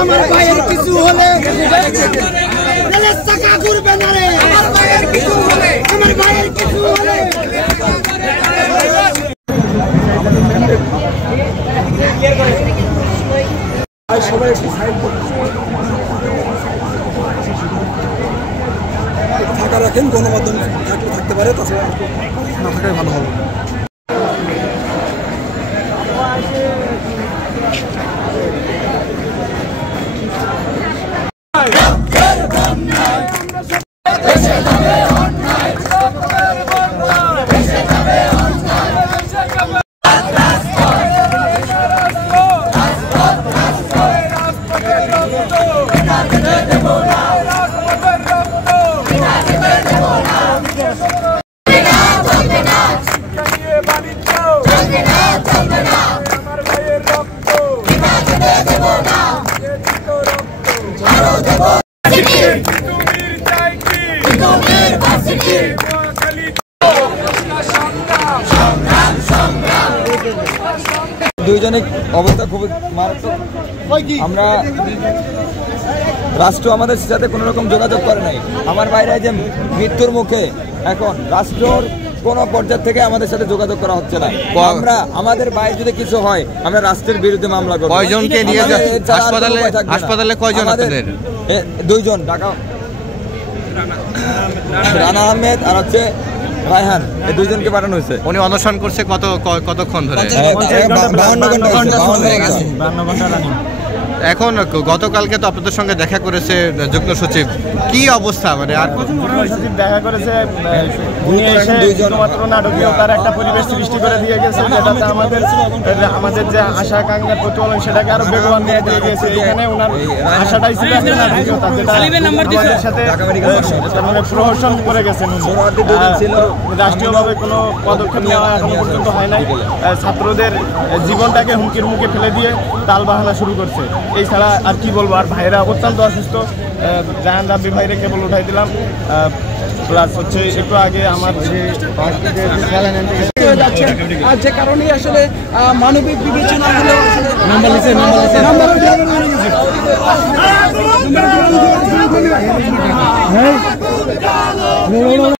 আমার ভাইয়ের কিছু হলে রেলের চাকা ঘুরবে না রে, আমার ভাইয়ের কিছু হলে, আমার ভাইয়ের কিছু হলে। সবাই একটু সাইড ফাঁকা রাখেন, গণমাধ্যম থাকলে থাকতে পারে, তাছাড়া না থাকাই ভালো হবে। দুইজনের অবস্থা খুবই মারাত্মক। আমরা রাষ্ট্র আমাদের সাথে কোনো রকম যোগাযোগ করে নাই। আমার বাইরে যে মৃত্যুর মুখে, এখন রাষ্ট্রর কোন পর্যায় থেকে আমাদের সাথে যোগাযোগ করা হচ্ছে না। আমরা আমাদের বাইরে যদি কিছু হয় আমরা রাষ্ট্রের বিরুদ্ধে মামলা করব। কয়জনকে নিয়ে হাসপাতালে কয়জন আপনাদের? দুইজন, ঢাকা রানা আহমেদ আর হচ্ছে রায়হান, এই দুইজনকে পাঠানো হয়েছে। উনি অনশন করছে কতক্ষণ ধরে? 52 ঘন্টা। এখন গতকালকে তো আপনাদের সঙ্গে দেখা করেছে যুগ্ম সচিব, কি অবস্থা? মানে আর সচিব দেখা করেছে, উনি এসে শুধুমাত্র নাটকীয়তার একটা পরিবেশ সৃষ্টি করে দিয়ে গেছে, যেটাতে আমাদের যে আশা আকাঙ্ক্ষার প্রতিফলন সেটাকে আরো বেগবান দিয়ে গেছে। এখানে ওনার আশাটাই ছিল একটা নাটকীয়তা, যেটা আমাদের সাথে মানে প্রহসন করে গেছেন। রাষ্ট্রীয়ভাবে কোনো পদক্ষেপ নেওয়া এখনো পর্যন্ত হয় নাই। ছাত্রদের জীবনটাকে হুমকির মুখে ফেলে দিয়ে তালবাহানা শুরু করছে। এই ছাড়া আর কি বলবো। আর ভাইরা অত্যন্ত অসুস্থ। জাহান রাব্বি ভাইরে কেবল উঠাই দিলাম, প্লাস হচ্ছে একটু আগে আমার আর যে কারণে আসলে মানবিক বিবেচনা